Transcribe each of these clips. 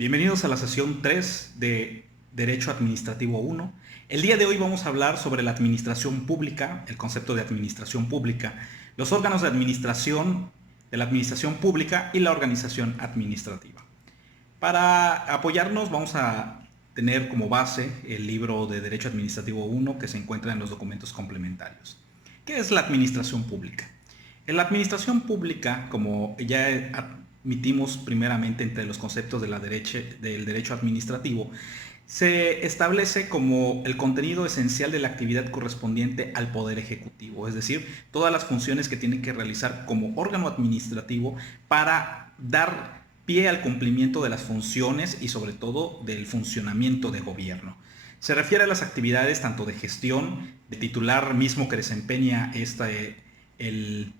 Bienvenidos a la sesión 3 de Derecho Administrativo 1. El día de hoy vamos a hablar sobre la administración pública, el concepto de administración pública, los órganos de la administración pública y la organización administrativa. Para apoyarnos vamos a tener como base el libro de Derecho Administrativo 1 que se encuentra en los documentos complementarios. ¿Qué es la administración pública? En la administración pública, como ya admitimos primeramente entre los conceptos del derecho administrativo, se establece como el contenido esencial de la actividad correspondiente al Poder Ejecutivo, es decir, todas las funciones que tiene que realizar como órgano administrativo para dar pie al cumplimiento de las funciones y sobre todo del funcionamiento de gobierno. Se refiere a las actividades tanto de gestión, de titular mismo que desempeña el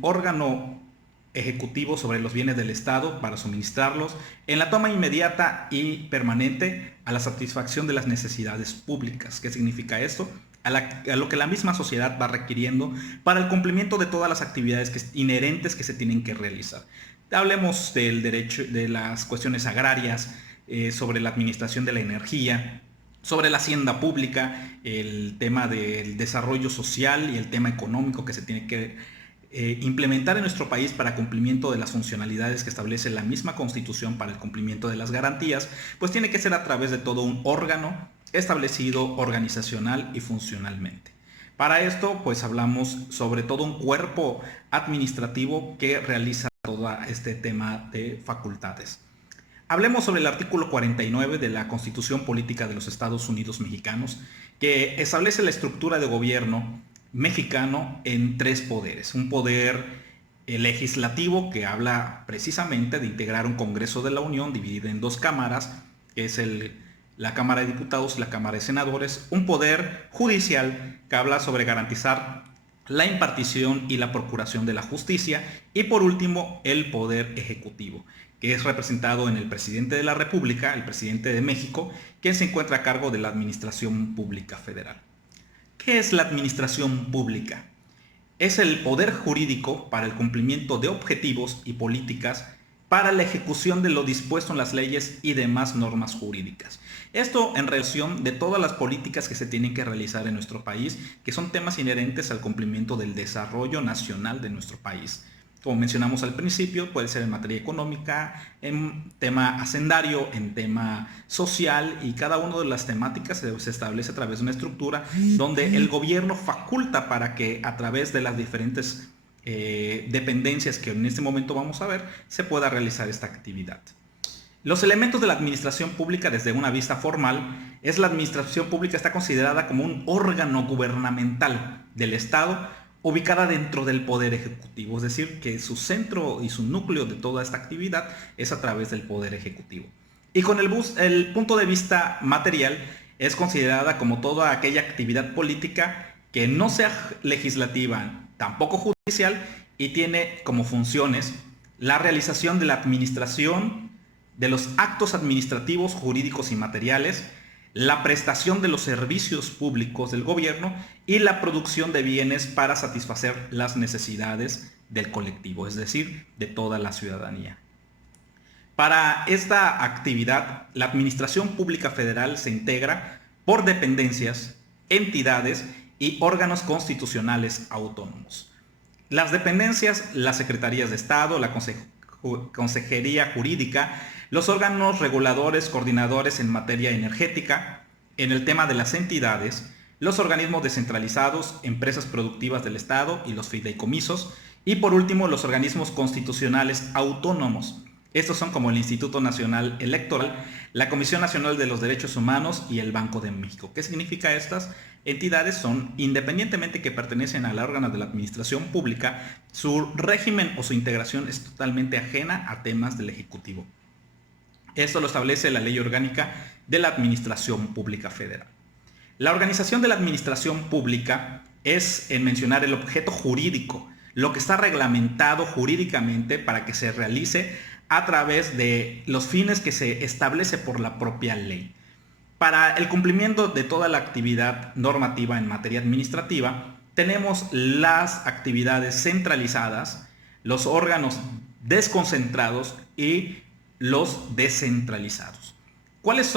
órgano ejecutivo sobre los bienes del Estado para suministrarlos en la toma inmediata y permanente a la satisfacción de las necesidades públicas. ¿Qué significa esto? A lo que la misma sociedad va requiriendo para el cumplimiento de todas las actividades inherentes que se tienen que realizar. Hablemos del derecho, de las cuestiones agrarias, sobre la administración de la energía, sobre la hacienda pública, el tema del desarrollo social y el tema económico que se tiene que implementar en nuestro país para cumplimiento de las funcionalidades que establece la misma Constitución para el cumplimiento de las garantías, pues tiene que ser a través de todo un órgano establecido organizacional y funcionalmente. Para esto, pues hablamos sobre todo un cuerpo administrativo que realiza todo este tema de facultades. Hablemos sobre el artículo 49 de la Constitución Política de los Estados Unidos Mexicanos, que establece la estructura de gobierno mexicano en tres poderes. Un poder legislativo que habla precisamente de integrar un Congreso de la Unión dividido en dos cámaras, que es la Cámara de Diputados y la Cámara de Senadores. Un poder judicial que habla sobre garantizar la impartición y la procuración de la justicia. Y por último, el poder ejecutivo, que es representado en el presidente de la República, el presidente de México, quien se encuentra a cargo de la administración pública federal. ¿Qué es la administración pública? Es el poder jurídico para el cumplimiento de objetivos y políticas para la ejecución de lo dispuesto en las leyes y demás normas jurídicas. Esto en relación de todas las políticas que se tienen que realizar en nuestro país, que son temas inherentes al cumplimiento del desarrollo nacional de nuestro país. Como mencionamos al principio, puede ser en materia económica, en tema hacendario, en tema social, y cada una de las temáticas se establece a través de una estructura donde el gobierno faculta para que a través de las diferentes dependencias que en este momento vamos a ver, se pueda realizar esta actividad. Los elementos de la administración pública desde una vista formal es la administración pública está considerada como un órgano gubernamental del Estado ubicada dentro del Poder Ejecutivo, es decir, que su centro y su núcleo de toda esta actividad es a través del Poder Ejecutivo. Y con el punto de vista material es considerada como toda aquella actividad política que no sea legislativa, tampoco judicial, y tiene como funciones la realización de la administración de los actos administrativos, jurídicos y materiales, la prestación de los servicios públicos del gobierno y la producción de bienes para satisfacer las necesidades del colectivo, es decir, de toda la ciudadanía. Para esta actividad, la Administración Pública Federal se integra por dependencias, entidades y órganos constitucionales autónomos. Las dependencias, las secretarías de Estado, la Consejería Jurídica, los órganos reguladores, coordinadores en materia energética, en el tema de las entidades, los organismos descentralizados, empresas productivas del Estado y los fideicomisos, y por último los organismos constitucionales autónomos. Estos son como el Instituto Nacional Electoral, la Comisión Nacional de los Derechos Humanos y el Banco de México. ¿Qué significa estas entidades? Son, independientemente que pertenecen al órgano de la administración pública, su régimen o su integración es totalmente ajena a temas del Ejecutivo. Esto lo establece la Ley Orgánica de la Administración Pública Federal. La organización de la administración pública es en mencionar el objeto jurídico, lo que está reglamentado jurídicamente para que se realice a través de los fines que se establece por la propia ley. Para el cumplimiento de toda la actividad normativa en materia administrativa, tenemos las actividades centralizadas, los órganos desconcentrados y los descentralizados. ¿Cuál es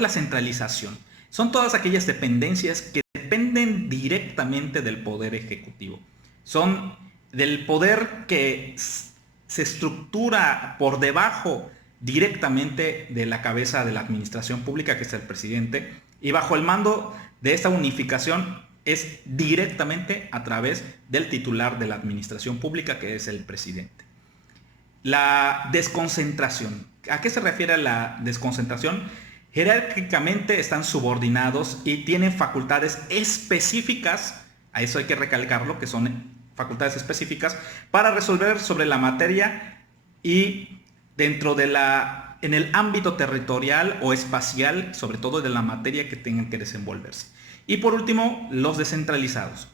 la centralización? Son todas aquellas dependencias que dependen directamente del poder ejecutivo. Son del poder que se estructura por debajo directamente de la cabeza de la administración pública, que es el presidente, y bajo el mando de esta unificación es directamente a través del titular de la administración pública, que es el presidente. La desconcentración. ¿A qué se refiere la desconcentración? Jerárquicamente están subordinados y tienen facultades específicas, a eso hay que recalcarlo, que son facultades específicas para resolver sobre la materia y en el ámbito territorial o espacial, sobre todo de la materia que tengan que desenvolverse. Y por último, los descentralizados.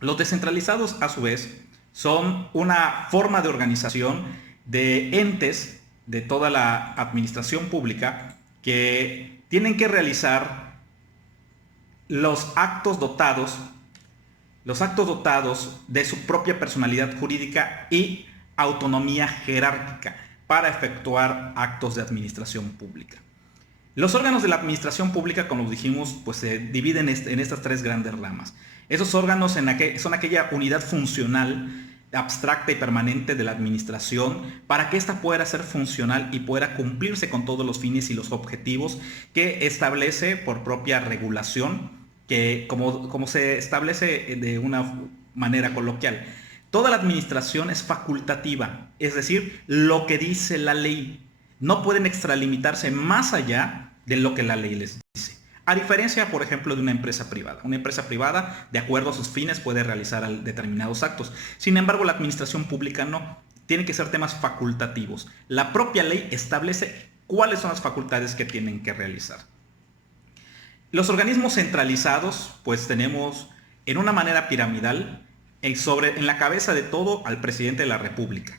Los descentralizados, a su vez, son una forma de organización de entes de toda la administración pública que tienen que realizar los actos dotados de su propia personalidad jurídica y autonomía jerárquica para efectuar actos de administración pública. Los órganos de la administración pública, como dijimos, pues se dividen en estas tres grandes ramas. Esos órganos son aquella unidad funcional, abstracta y permanente de la administración para que ésta pueda ser funcional y pueda cumplirse con todos los fines y los objetivos que establece por propia regulación, que como se establece de una manera coloquial. Toda la administración es facultativa, es decir, lo que dice la ley. No pueden extralimitarse más allá de lo que la ley les dice. A diferencia, por ejemplo, de una empresa privada. Una empresa privada, de acuerdo a sus fines, puede realizar determinados actos. Sin embargo, la administración pública no. Tienen que ser temas facultativos. La propia ley establece cuáles son las facultades que tienen que realizar. Los organismos centralizados, pues tenemos en una manera piramidal, en la cabeza de todo al presidente de la República.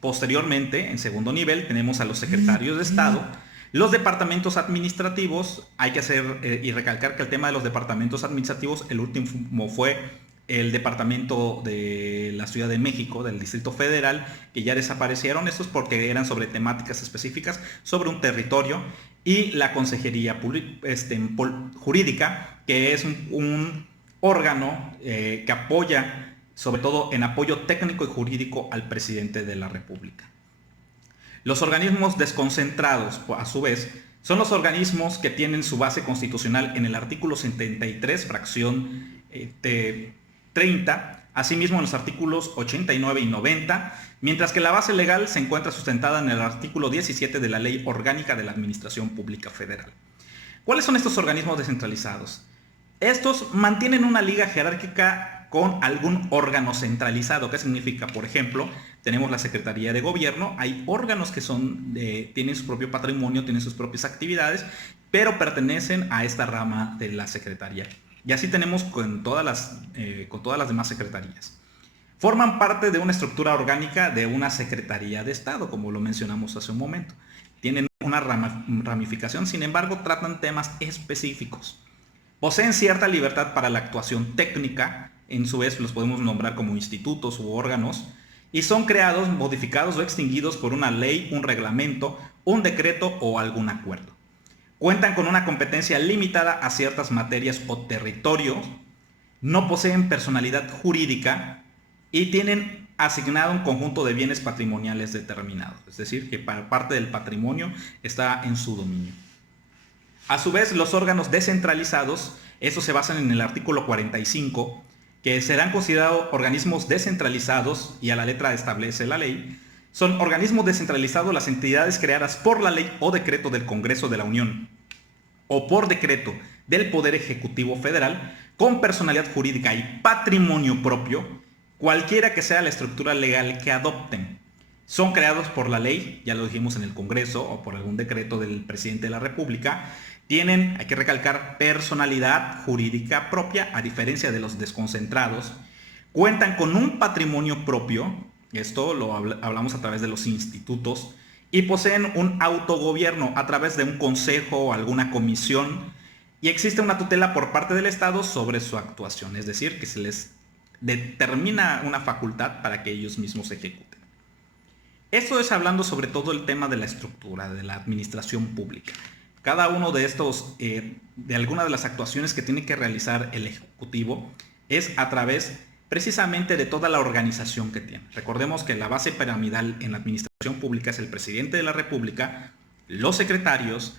Posteriormente, en segundo nivel, tenemos a los secretarios de Estado. Los departamentos administrativos, hay que hacer y recalcar que el tema de los departamentos administrativos, el último fue el departamento de la Ciudad de México, del Distrito Federal, que ya desaparecieron. Estos porque eran sobre temáticas específicas, sobre un territorio, y la Consejería Jurídica, que es un órgano que apoya, sobre todo en apoyo técnico y jurídico al presidente de la República. Los organismos desconcentrados, a su vez, son los organismos que tienen su base constitucional en el artículo 73, fracción 30, asimismo en los artículos 89 y 90, mientras que la base legal se encuentra sustentada en el artículo 17 de la Ley Orgánica de la Administración Pública Federal. ¿Cuáles son estos organismos descentralizados? Estos mantienen una liga jerárquica con algún órgano centralizado. ¿Qué significa? Por ejemplo, tenemos la Secretaría de Gobierno. Hay órganos que tienen su propio patrimonio, tienen sus propias actividades, pero pertenecen a esta rama de la Secretaría. Y así tenemos con todas las demás secretarías. Forman parte de una estructura orgánica de una Secretaría de Estado, como lo mencionamos hace un momento. Tienen una ramificación, sin embargo, tratan temas específicos. Poseen cierta libertad para la actuación técnica, en su vez los podemos nombrar como institutos u órganos, y son creados, modificados o extinguidos por una ley, un reglamento, un decreto o algún acuerdo. Cuentan con una competencia limitada a ciertas materias o territorios, no poseen personalidad jurídica y tienen asignado un conjunto de bienes patrimoniales determinados, es decir, que parte del patrimonio está en su dominio. A su vez, los órganos descentralizados, estos se basan en el artículo 45, que serán considerados organismos descentralizados, y a la letra establece la ley. Son organismos descentralizados las entidades creadas por la ley o decreto del Congreso de la Unión, o por decreto del Poder Ejecutivo Federal, con personalidad jurídica y patrimonio propio, cualquiera que sea la estructura legal que adopten. Son creados por la ley, ya lo dijimos en el Congreso, o por algún decreto del presidente de la República. Tienen, hay que recalcar, personalidad jurídica propia, a diferencia de los desconcentrados. Cuentan con un patrimonio propio, esto lo hablamos a través de los institutos, y poseen un autogobierno a través de un consejo o alguna comisión, y existe una tutela por parte del Estado sobre su actuación, es decir, que se les determina una facultad para que ellos mismos ejecuten. Esto es hablando sobre todo el tema de la estructura, de la administración pública. Cada uno de estos, de alguna de las actuaciones que tiene que realizar el Ejecutivo es a través precisamente de toda la organización que tiene. Recordemos que la base piramidal en la administración pública es el presidente de la República, los secretarios,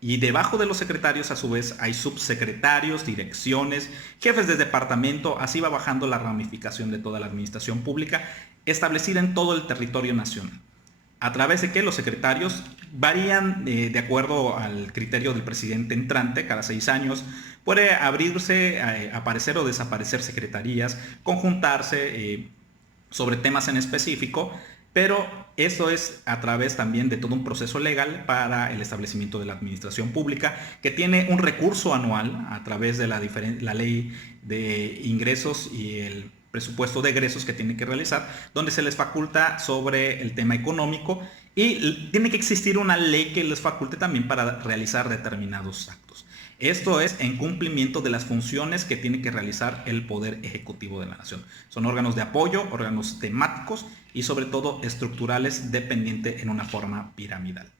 y debajo de los secretarios a su vez hay subsecretarios, direcciones, jefes de departamento, así va bajando la ramificación de toda la administración pública establecida en todo el territorio nacional. A través de que los secretarios varían de acuerdo al criterio del presidente entrante cada 6 años. Puede abrirse, aparecer o desaparecer secretarías, conjuntarse sobre temas en específico, pero esto es a través también de todo un proceso legal para el establecimiento de la administración pública, que tiene un recurso anual a través de la ley de ingresos y el presupuesto de egresos que tiene que realizar, donde se les faculta sobre el tema económico y tiene que existir una ley que les faculte también para realizar determinados actos. Esto es en cumplimiento de las funciones que tiene que realizar el Poder Ejecutivo de la Nación. Son órganos de apoyo, órganos temáticos y sobre todo estructurales, dependiente en una forma piramidal.